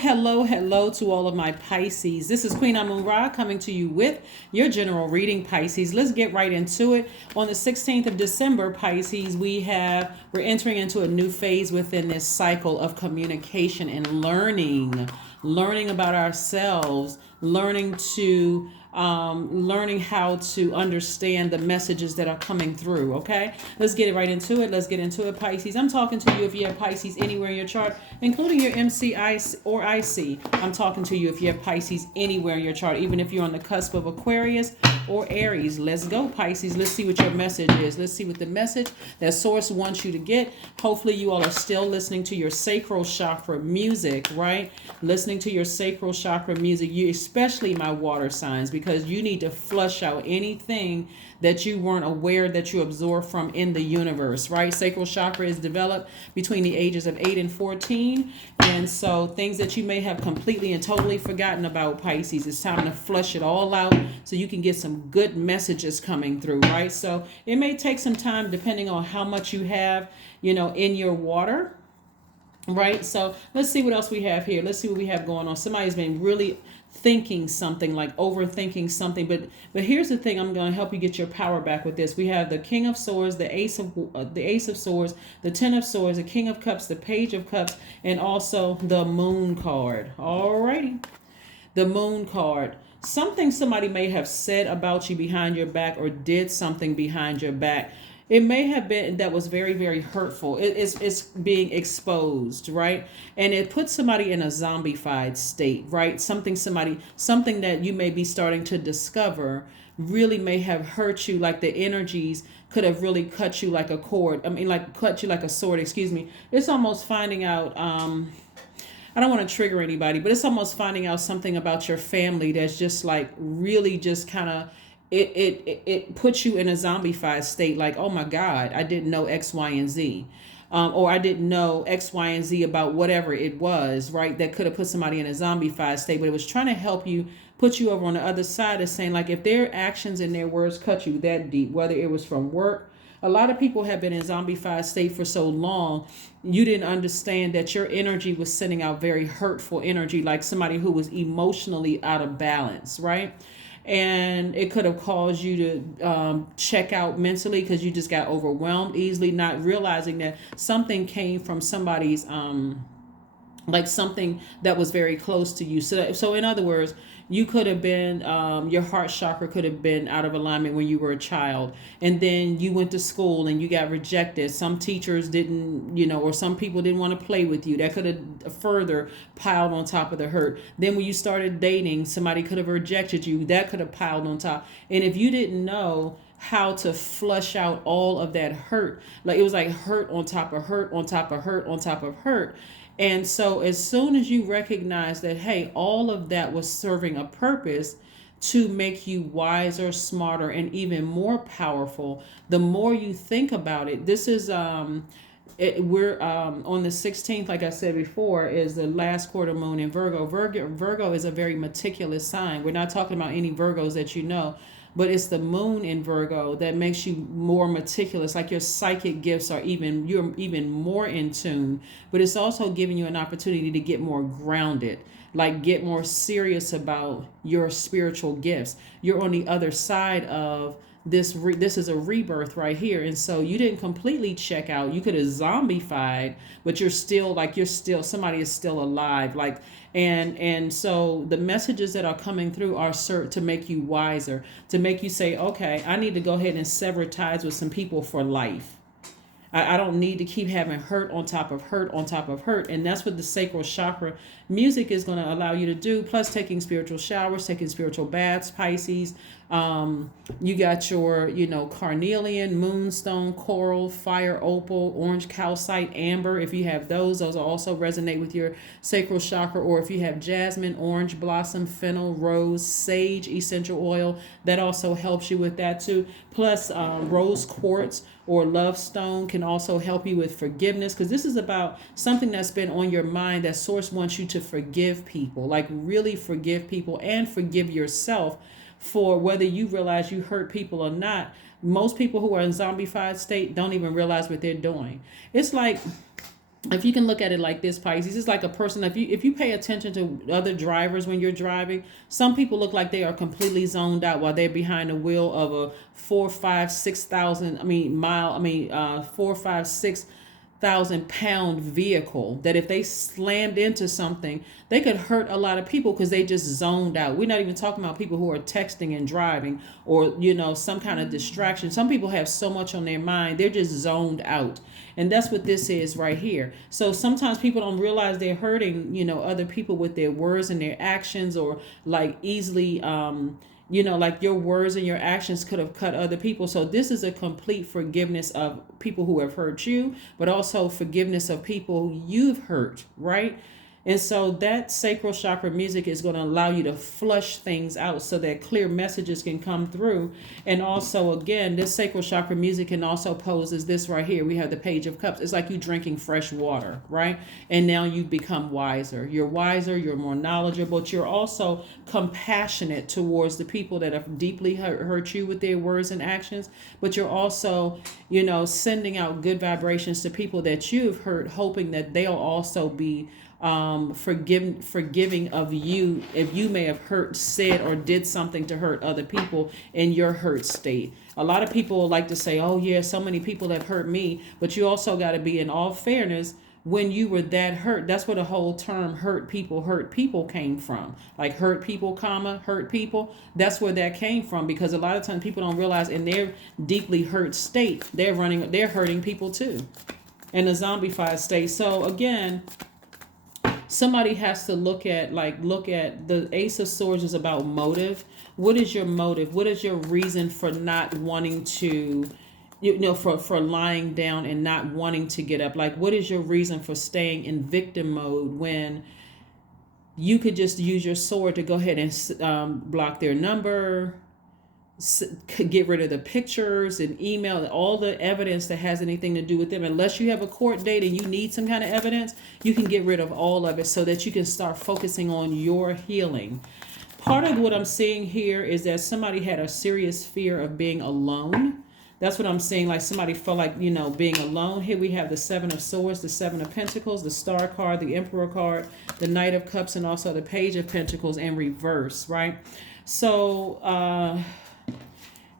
hello to all of my Pisces. This is Queen Amun Ra coming to you with your general reading, Pisces. Let's get right into it. On the 16th of December, Pisces, we're entering into a new phase within this cycle of communication and learning about ourselves, learning how to understand the messages that are coming through. Okay, let's get right into it. Let's get into it, Pisces. I'm talking to you if you have Pisces anywhere in your chart, including your MCI or IC. I'm talking to you if you have Pisces anywhere in your chart, even if you're on the cusp of Aquarius or Aries. Let's go, Pisces. Let's see what your message is. Let's see what the message that source wants you to get. Hopefully you all are still listening to your sacral chakra music, right? Listening to your sacral chakra music, you especially my water signs, because you need to flush out anything that you weren't aware that you absorbed from in the universe, right? Sacral chakra is developed between the ages of 8 and 14. And so things that you may have completely and totally forgotten about, Pisces, it's time to flush it all out so you can get some good messages coming through, right? So it may take some time depending on how much you have, in your water. Right. So let's see what else we have here. Let's see what we have going on. Somebody's been really thinking something, like overthinking something. But here's the thing. I'm going to help you get your power back with this. We have the King of Swords, the Ace of Swords, the Ten of Swords, the King of Cups, the Page of Cups, and also the Moon card. All righty. The Moon card. Something somebody may have said about you behind your back or did something behind your back. It may have been that was very, very hurtful. It's being exposed, right? And it puts somebody in a zombified state, right? Something that you may be starting to discover really may have hurt you, like the energies could have really cut you like a cord. Like cut you like a sword, excuse me. It's almost finding out, I don't want to trigger anybody, but it's almost finding out something about your family that's just like really just kind of, it puts you in a zombified state, like, oh my God, I didn't know X, Y, and Z. Or I didn't know X, Y, and Z about whatever it was, right? That could have put somebody in a zombified state, but it was trying to help you, put you over on the other side of saying, like, if their actions and their words cut you that deep, whether it was from work. A lot of people have been in zombified state for so long, you didn't understand that your energy was sending out very hurtful energy, like somebody who was emotionally out of balance, right? And it could have caused you to check out mentally because you just got overwhelmed easily, not realizing that something came from somebody's like something that was very close to you. So in other words, you could have been, your heart chakra could have been out of alignment when you were a child. And then you went to school and you got rejected. Some teachers didn't, or some people didn't want to play with you. That could have further piled on top of the hurt. Then when you started dating, somebody could have rejected you. That could have piled on top. And if you didn't know how to flush out all of that hurt, like it was like hurt on top of hurt on top of hurt on top of hurt. And so as soon as you recognize that, hey, all of that was serving a purpose to make you wiser, smarter, and even more powerful, the more you think about it. This is we're on the 16th, like I said before, is the last quarter moon in Virgo. Virgo is a very meticulous sign. We're not talking about any Virgos that you know, but it's the moon in Virgo that makes you more meticulous, like your psychic gifts you're even more in tune, but it's also giving you an opportunity to get more grounded, like get more serious about your spiritual gifts. You're on the other side of this is a rebirth right here, and so you didn't completely check out. You could have zombified, but somebody is still alive, like. And so the messages that are coming through are to make you wiser, to make you say, okay, I need to go ahead and sever ties with some people for life. I don't need to keep having hurt on top of hurt on top of hurt. And that's what the sacral chakra music is going to allow you to do. Plus taking spiritual showers, taking spiritual baths, Pisces. You got your, carnelian, moonstone, coral, fire, opal, orange calcite, amber. If you have those will also resonate with your sacral chakra. Or if you have jasmine, orange blossom, fennel, rose, sage, essential oil, that also helps you with that too. Plus rose quartz or love stone can also help you with forgiveness, because this is about something that's been on your mind that source wants you to forgive people, like really forgive people and forgive yourself for whether you realize you hurt people or not. Most people who are in zombified state don't even realize what they're doing. It's like if you can look at it like this, Pisces, it's like a person. If you pay attention to other drivers when you're driving, some people look like they are completely zoned out while they're behind the wheel of a 4, 5, 6 thousand. I mean mile. I mean 4, 5, 6 thousand pound vehicle, that if they slammed into something, they could hurt a lot of people because they just zoned out. We're not even talking about people who are texting and driving, or some kind of distraction. Some people have so much on their mind, they're just zoned out. And that's what this is right here. So sometimes people don't realize they're hurting other people with their words and their actions, or like easily like your words and your actions could have cut other people. So this is a complete forgiveness of people who have hurt you, but also forgiveness of people you've hurt, right? And so that sacral chakra music is going to allow you to flush things out so that clear messages can come through. And also, again, this sacral chakra music can also pose as this right here. We have the Page of Cups. It's like you drinking fresh water, right? And now you become wiser. You're wiser, you're more knowledgeable, but you're also compassionate towards the people that have deeply hurt you with their words and actions. But you're also, sending out good vibrations to people that you've hurt, hoping that they'll also be forgiving of you if you may have hurt, said, or did something to hurt other people in your hurt state. A lot of people like to say, oh yeah, so many people have hurt me, but you also got to be, in all fairness, when you were that hurt. That's where the whole term hurt people came from. Like hurt people, hurt people. That's where that came from, because a lot of times people don't realize in their deeply hurt state, they're hurting people too, in a zombified state. So again, somebody has to look at the Ace of Swords is about motive. What is your motive? What is your reason for not wanting to, for lying down and not wanting to get up? Like, what is your reason for staying in victim mode when you could just use your sword to go ahead and block their number, get rid of the pictures and email, all the evidence that has anything to do with them. Unless you have a court date and you need some kind of evidence, you can get rid of all of it so that you can start focusing on your healing. Part of what I'm seeing here is that somebody had a serious fear of being alone. That's what I'm seeing. Like somebody felt like, being alone. Here we have the Seven of Swords, the Seven of Pentacles, the Star card, the Emperor card, the Knight of Cups, and also the Page of Pentacles in reverse, right? So,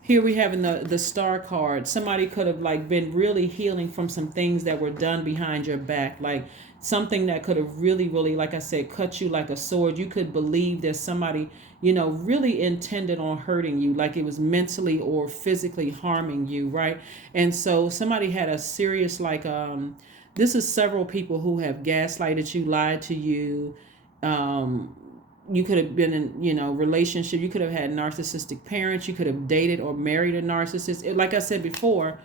here we have in the Star card, somebody could have been really healing from some things that were done behind your back, like something that could have really, really, like I said, cut you like a sword. You could believe that somebody, really intended on hurting you, like it was mentally or physically harming you, right? And so somebody had a serious, this is several people who have gaslighted you, lied to you. You could have been in, relationship. You could have had narcissistic parents. You could have dated or married a narcissist. Like I said before,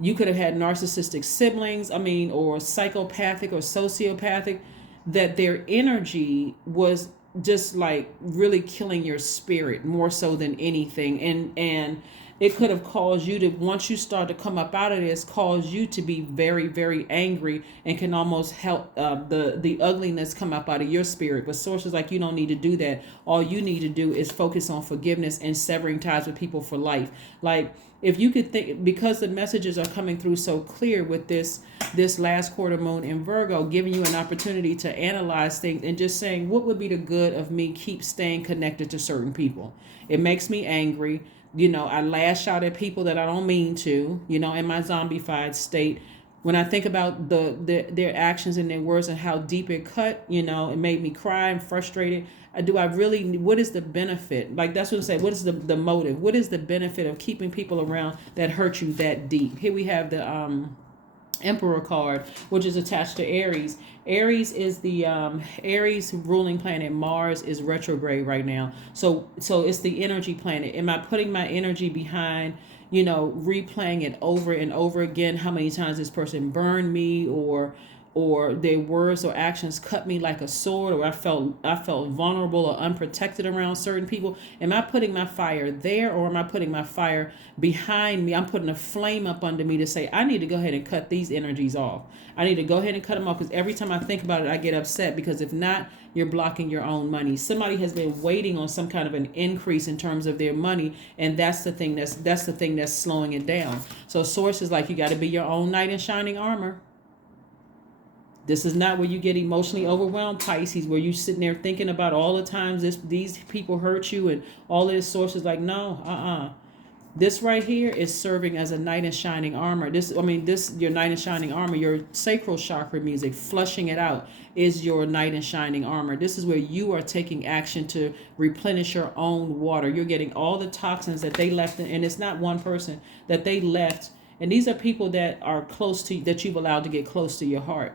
you could have had narcissistic siblings, or psychopathic or sociopathic, that their energy was just really killing your spirit more so than anything. And it could have caused you to, once you start to come up out of this, cause you to be very, very angry, and can almost help the ugliness come up out of your spirit. But sources like, you don't need to do that. All you need to do is focus on forgiveness and severing ties with people for life. Like, if you could think, because the messages are coming through so clear with this last quarter moon in Virgo, giving you an opportunity to analyze things and just saying, what would be the good of me keep staying connected to certain people? It makes me angry. I lash out at people that I don't mean to, in my zombified state. When I think about their actions and their words and how deep it cut, it made me cry and frustrated. What is the benefit? Like, that's what I say. What is the motive? What is the benefit of keeping people around that hurt you that deep? Here we have the Emperor card, which is attached to Aries. Aries is the Aries ruling planet. Mars is retrograde right now. So it's the energy planet. Am I putting my energy behind, replaying it over and over again? How many times this person burned me, or their words or actions cut me like a sword, or I felt vulnerable or unprotected around certain people? Am I putting my fire there, or am I putting my fire behind me? I'm putting a flame up under me to say, I need to go ahead and cut these energies off. I need to go ahead and cut them off, because every time I think about it, I get upset, because if not, you're blocking your own money. Somebody has been waiting on some kind of an increase in terms of their money, and that's the thing that's slowing it down. So sources like, you got to be your own knight in shining armor. This is not where you get emotionally overwhelmed, Pisces, where you sitting there thinking about all the times these people hurt you and all of this source is like, no, This right here is serving as a knight in shining armor. Your knight in shining armor, your sacral chakra music, flushing it out, is your knight in shining armor. This is where you are taking action to replenish your own water. You're getting all the toxins that they left, and it's not one person that they left. And these are people that are close to, that you've allowed to get close to your heart.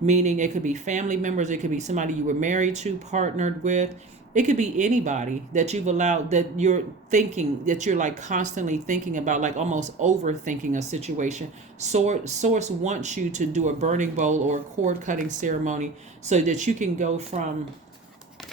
Meaning it could be family members, it could be somebody you were married to, partnered with. It could be anybody that you've allowed, that you're thinking, that you're like constantly thinking about, like almost overthinking a situation. Source wants you to do a burning bowl or a cord cutting ceremony so that you can go from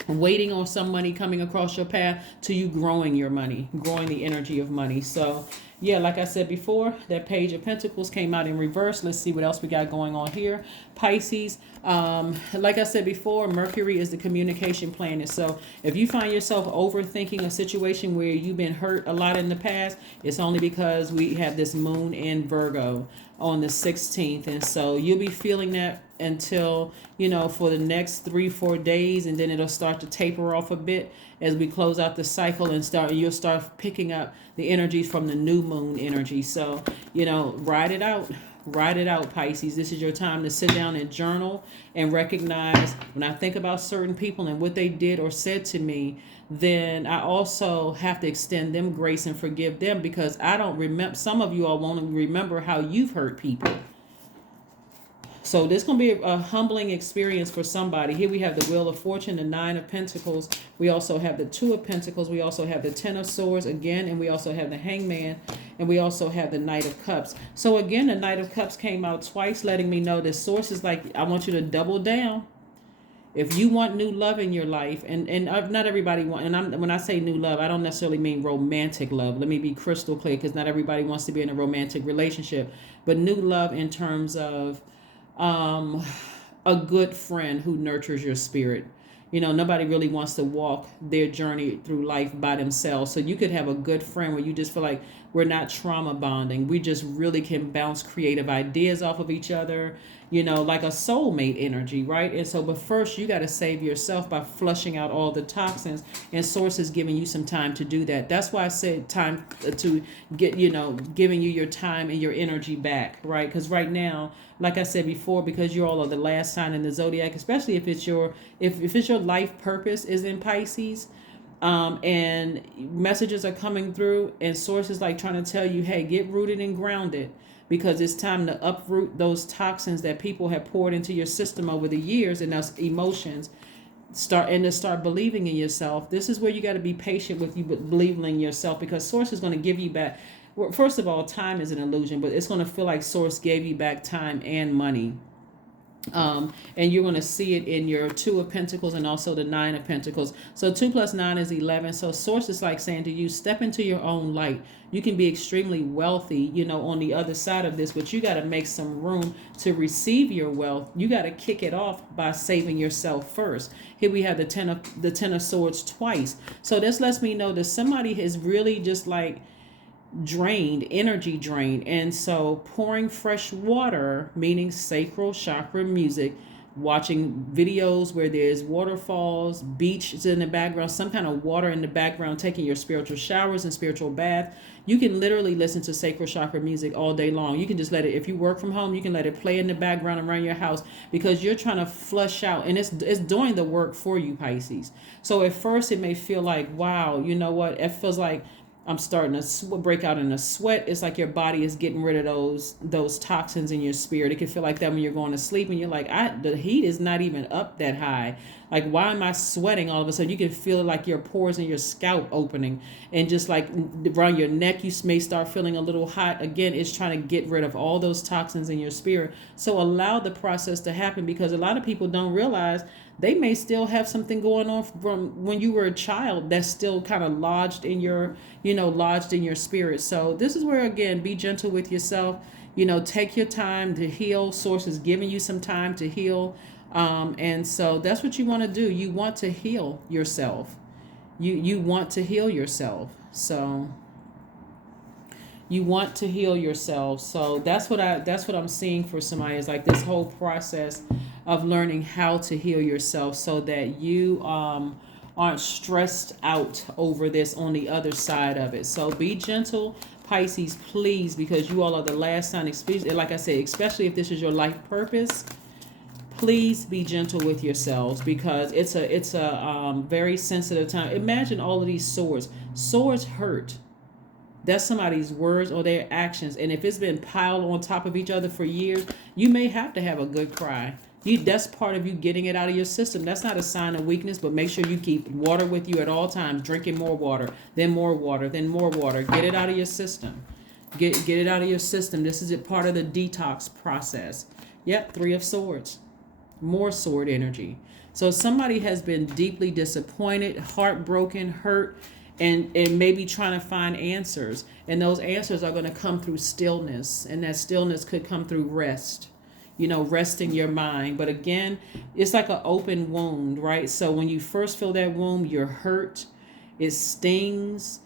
waiting on some money coming across your path to you growing your money, growing the energy of money. So yeah, like I said before, that Page of Pentacles came out in reverse. Let's see what else we got going on here. Pisces, like I said before, Mercury is the communication planet. So if you find yourself overthinking a situation where you've been hurt a lot in the past, it's only because we have this moon in Virgo on the 16th. And so you'll be feeling that until, for the next 3-4 days, and then it'll start to taper off a bit as we close out the cycle and you'll start picking up the energies from the new moon energy. So, ride it out, Pisces. This is your time to sit down and journal and recognize, when I think about certain people and what they did or said to me, then I also have to extend them grace and forgive them, because I don't remember, some of you all won't remember how you've hurt people. So this is going to be a humbling experience for somebody. Here we have the Wheel of Fortune, the 9 of Pentacles. We also have the 2 of Pentacles. We also have the 10 of Swords again. And we also have the Hangman. And we also have the Knight of Cups. So again, the Knight of Cups came out twice, letting me know that Source is like, I want you to double down. If you want new love in your life, and not everybody wants, and when I say new love, I don't necessarily mean romantic love. Let me be crystal clear, because not everybody wants to be in a romantic relationship. But new love in terms of a good friend who nurtures your spirit. Nobody really wants to walk their journey through life by themselves. So you could have a good friend where you just feel like we're not trauma bonding. We just really can bounce creative ideas off of each other, like a soulmate energy, right? And so, but first you got to save yourself by flushing out all the toxins, and Source is giving you some time to do that. That's why I said time to get, giving you your time and your energy back, right? Because right now, like I said before, because you all are the last sign in the Zodiac, especially if it's your life purpose is in Pisces, and messages are coming through, and Source is like trying to tell you, hey, get rooted and grounded, because it's time to uproot those toxins that people have poured into your system over the years, and those emotions. Start believing in yourself. This is where you got to be patient with you, but believing in yourself, because Source is going to give you back. Well, first of all, time is an illusion, but it's going to feel like Source gave you back time and money. And you're going to see it in your 2 of Pentacles and also the 9 of Pentacles. So 2 plus 9 is 11. So Source is like saying to you, step into your own light. You can be extremely wealthy, on the other side of this, but you got to make some room to receive your wealth. You got to kick it off by saving yourself first. Here we have the 10 of Swords twice. So this lets me know that somebody is really just like energy drained, and so pouring fresh water, meaning sacral chakra music, watching videos where there's waterfalls, beaches in the background, some kind of water in the background, taking your spiritual showers and spiritual bath. You can literally listen to sacral chakra music all day long. You can just let it, if you work from home, you can let it play in the background around your house, because you're trying to flush out, and it's doing the work for you, Pisces. So at first it may feel like, wow, you know what, it feels like I'm starting to break out in a sweat. It's like your body is getting rid of those toxins in your spirit. It can feel like that when you're going to sleep and you're like, the heat is not even up that high. Like, why am I sweating all of a sudden? You can feel it like your pores in your scalp opening, and just like around your neck, you may start feeling a little hot. Again, it's trying to get rid of all those toxins in your spirit. So allow the process to happen, because a lot of people don't realize they may still have something going on from when you were a child that's still kind of lodged in your spirit. So this is where, again, be gentle with yourself. Take your time to heal. Source is giving you some time to heal. And so that's what you want to do. You want to heal yourself. You want to heal yourself. So you want to heal yourself. So that's what I'm seeing for somebody, is like this whole process of learning how to heal yourself so that you aren't stressed out over this on the other side of it. So be gentle, Pisces, please, because you all are the last sign, especially, like I said, especially if this is your life purpose. Please be gentle with yourselves because it's a very sensitive time. Imagine all of these swords. Swords hurt. That's somebody's words or their actions. And if it's been piled on top of each other for years, you may have to have a good cry. That's part of you getting it out of your system. That's not a sign of weakness, but make sure you keep water with you at all times, drinking more water, then more water, then more water. Get it out of your system. Get it out of your system. This is a part of the detox process. Yep, Three of Swords. More sword energy. So somebody has been deeply disappointed, heartbroken, hurt, and maybe trying to find answers. And those answers are going to come through stillness. And that stillness could come through rest. Resting your mind. But again, it's like an open wound, right? So when you first feel that wound, you're hurt. It stings.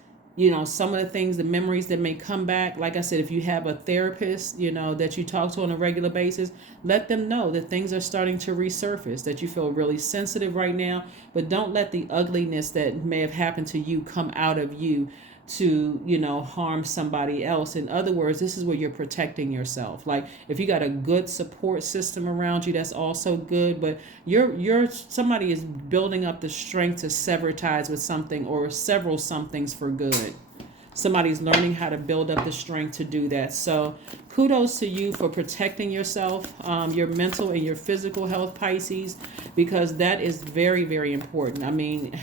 Some of the things, the memories that may come back. Like I said, if you have a therapist, that you talk to on a regular basis, let them know that things are starting to resurface, that you feel really sensitive right now. But don't let the ugliness that may have happened to you come out of you to harm somebody else. In other words, this is where you're protecting yourself. Like if you got a good support system around you, that's also good, but somebody is building up the strength to sever ties with something or several somethings for good. Somebody's learning how to build up the strength to do that. So kudos to you for protecting yourself, your mental and your physical health, Pisces, because that is very, very important. I mean,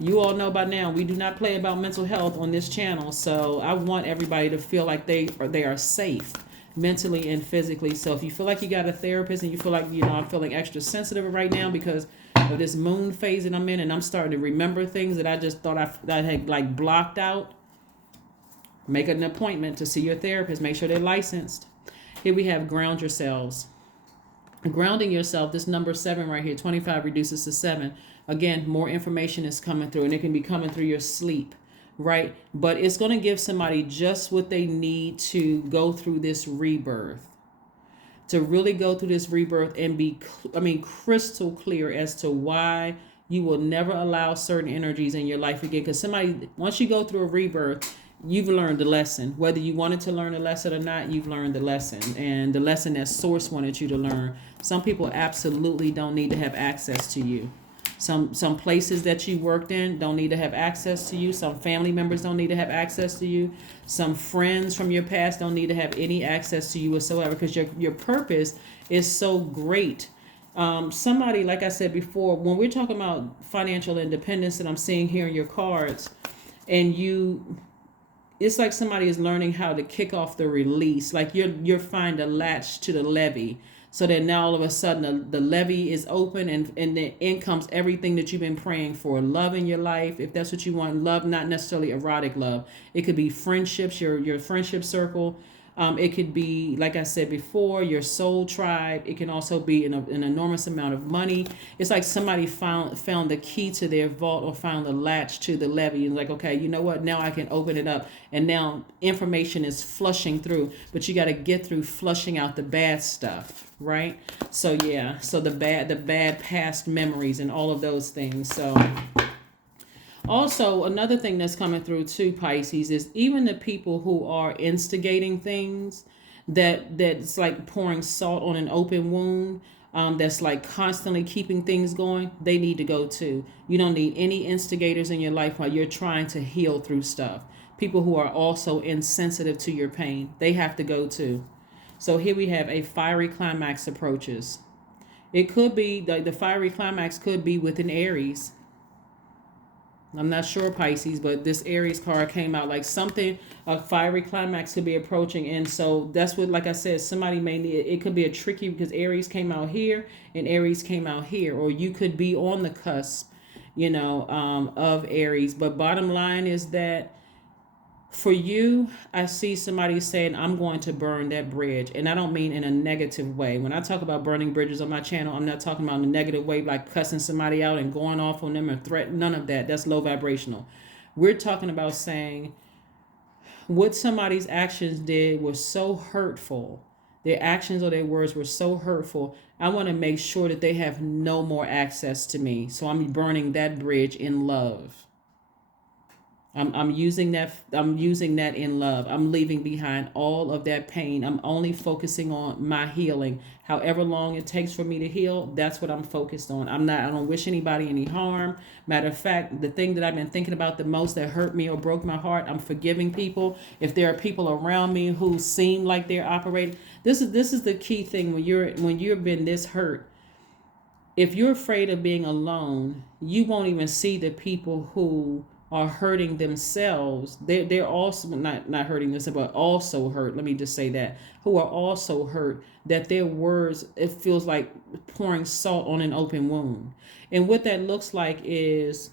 you all know by now, we do not play about mental health on this channel. So I want everybody to feel like they are safe mentally and physically. So if you feel like you got a therapist and you feel like, I'm feeling extra sensitive right now because of this moon phase that I'm in, and I'm starting to remember things that I just thought I had like blocked out, make an appointment to see your therapist. Make sure they're licensed. Here we have ground yourselves. Grounding yourself, this number 7 right here, 25 reduces to 7. Again, more information is coming through, and it can be coming through your sleep, right? But it's going to give somebody just what they need to go through this rebirth, to really go through this rebirth and be, crystal clear as to why you will never allow certain energies in your life again. Because once you go through a rebirth, you've learned the lesson. Whether you wanted to learn a lesson or not, you've learned the lesson. And the lesson that Source wanted you to learn. Some people absolutely don't need to have access to you. Some places that you worked in don't need to have access to you. Some family members don't need to have access to you. Some friends from your past don't need to have any access to you whatsoever, because your purpose is so great. Somebody, like I said before, when we're talking about financial independence that I'm seeing here in your cards, and it's like somebody is learning how to kick off the release. Like you're finding a latch to the levee. So that now all of a sudden the levee is open, and then in comes everything that you've been praying for. Love in your life, if that's what you want. Love, not necessarily erotic love. It could be friendships, your friendship circle. It could be, like I said before, your soul tribe. It can also be an enormous amount of money. It's like somebody found the key to their vault or found the latch to the levee. And like, okay, you know what? Now I can open it up. And now information is flushing through. But you got to get through flushing out the bad stuff, right? So yeah, so the bad past memories and all of those things. So also, another thing that's coming through too, Pisces, is even the people who are instigating things that's like pouring salt on an open wound, that's like constantly keeping things going, they need to go too. You don't need any instigators in your life while you're trying to heal through stuff. People who are also insensitive to your pain, they have to go too. So here we have a fiery climax approaches. It could be, the fiery climax could be with an Aries. I'm not sure, Pisces, but this Aries card came out like something, a fiery climax could be approaching. And so that's what, like I said, somebody may need, it could be a tricky, because Aries came out here and Aries came out here, or you could be on the cusp, of Aries. But bottom line is that for you, I see somebody saying, I'm going to burn that bridge. And I don't mean in a negative way. When I talk about burning bridges on my channel, I'm not talking about in a negative way, like cussing somebody out and going off on them or threatening. None of that. That's low vibrational. We're talking about saying what somebody's actions did was so hurtful their actions or their words were so hurtful. I want to make sure that they have no more access to me. So I'm burning that bridge in love. I'm using that. I'm using that in love. I'm leaving behind all of that pain. I'm only focusing on my healing. However long it takes for me to heal, that's what I'm focused on. I don't wish anybody any harm. Matter of fact, the thing that I've been thinking about the most that hurt me or broke my heart, I'm forgiving people. If there are people around me who seem like they're operating, this is the key thing when you've been this hurt. If you're afraid of being alone, you won't even see the people who are hurting themselves. They're also not hurting themselves, but also hurt. Let me just say that, who are also hurt, that their words, it feels like pouring salt on an open wound. And what that looks like is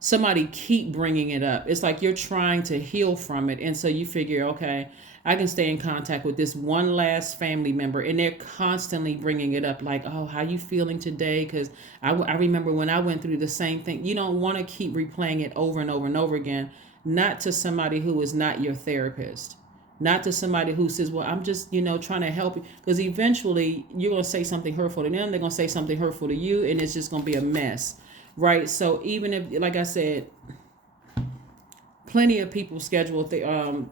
somebody keep bringing it up. It's like you're trying to heal from it. And so you figure, okay, I can stay in contact with this one last family member, and they're constantly bringing it up like, oh, how you feeling today? Because I remember when I went through the same thing. You don't want to keep replaying it over and over and over again, not to somebody who is not your therapist, not to somebody who says, well, I'm just, trying to help you. Because eventually you're going to say something hurtful to them. They're going to say something hurtful to you, and it's just going to be a mess. Right. So even if, like I said, plenty of people schedule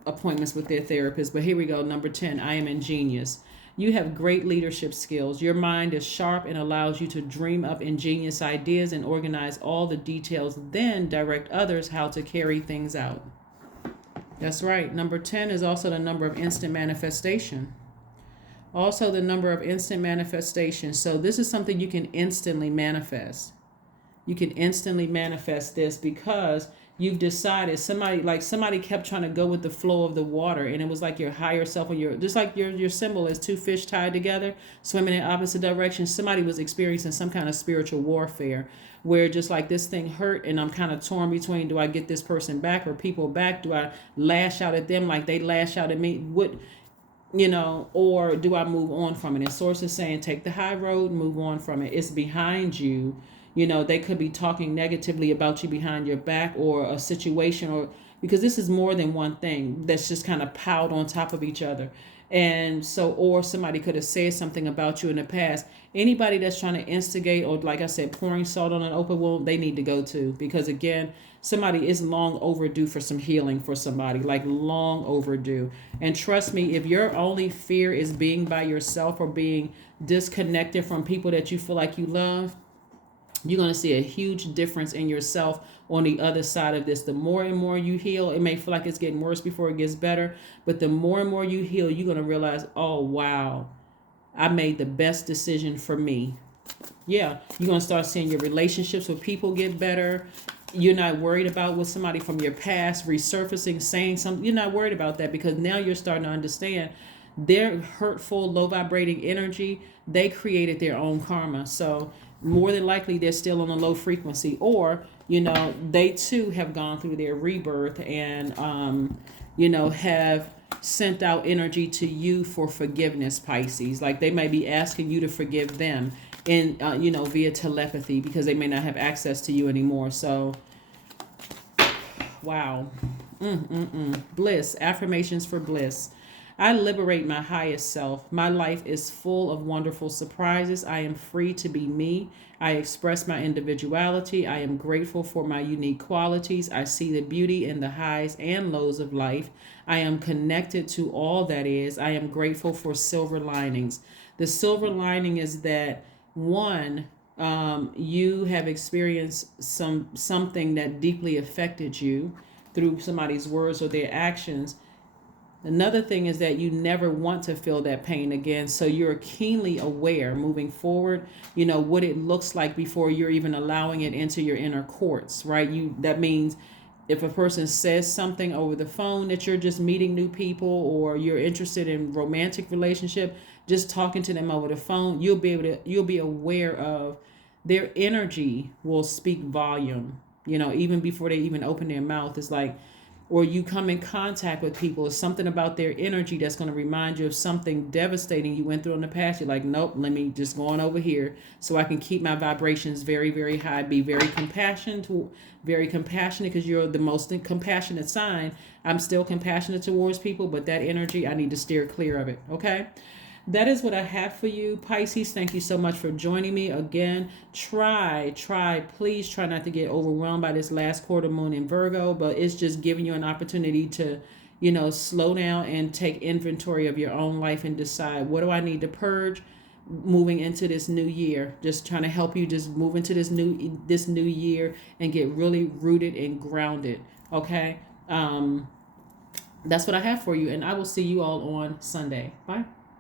appointments with their therapist. But here we go. Number 10, I am ingenious. You have great leadership skills. Your mind is sharp and allows you to dream up ingenious ideas and organize all the details, then direct others how to carry things out. That's right. Number 10 is also the number of instant manifestation. Also the number of instant manifestation. So this is something you can instantly manifest. You can instantly manifest this because you've decided. Somebody kept trying to go with the flow of the water, and it was like your higher self, or your symbol is two fish tied together swimming in opposite directions. Somebody was experiencing some kind of spiritual warfare where just like this thing hurt, and I'm kind of torn between, do I get this person back or people back? Do I lash out at them like they lash out at me? Or do I move on from it? And Source is saying take the high road, move on from it. It's behind you. They could be talking negatively about you behind your back, or a situation, or because this is more than one thing that's just kind of piled on top of each other. And so, or somebody could have said something about you in the past. Anybody that's trying to instigate, or like I said, pouring salt on an open wound, they need to go to, because again, somebody is long overdue for some healing for somebody, like long overdue. And trust me, if your only fear is being by yourself or being disconnected from people that you feel like you love, you're going to see a huge difference in yourself on the other side of this. The more and more you heal, it may feel like it's getting worse before it gets better, but the more and more you heal, you're going to realize, oh, wow, I made the best decision for me. Yeah, you're going to start seeing your relationships with people get better. You're not worried about what somebody from your past resurfacing, saying something. You're not worried about that, because now you're starting to understand their hurtful, low vibrating energy, they created their own karma. So more than likely they're still on a low frequency, or they too have gone through their rebirth and have sent out energy to you for forgiveness, Pisces. Like they may be asking you to forgive them in via telepathy, because they may not have access to you anymore. So wow. Bliss. Affirmations for bliss. I liberate my highest self. My life is full of wonderful surprises. I am free to be me. I express my individuality. I am grateful for my unique qualities. I see the beauty in the highs and lows of life. I am connected to all that is. I am grateful for silver linings. The silver lining is that, one, you have experienced something that deeply affected you through somebody's words or their actions. Another thing is that you never want to feel that pain again. So you're keenly aware moving forward, what it looks like before you're even allowing it into your inner courts, right? That means if a person says something over the phone that you're just meeting new people, or you're interested in romantic relationship, just talking to them over the phone, you'll be aware of their energy will speak volume, even before they even open their mouth. It's like, or you come in contact with people, it's something about their energy that's going to remind you of something devastating you went through in the past. You're like, nope, let me just go on over here so I can keep my vibrations very, very high. Be very compassionate, because you're the most compassionate sign. I'm still compassionate towards people, but that energy, I need to steer clear of it. Okay. That is what I have for you, Pisces. Thank you so much for joining me again. Please try not to get overwhelmed by this last quarter moon in Virgo, but it's just giving you an opportunity to, slow down and take inventory of your own life and decide, what do I need to purge moving into this new year? Just trying to help you just move into this new year and get really rooted and grounded. Okay. That's what I have for you, and I will see you all on Sunday. Bye.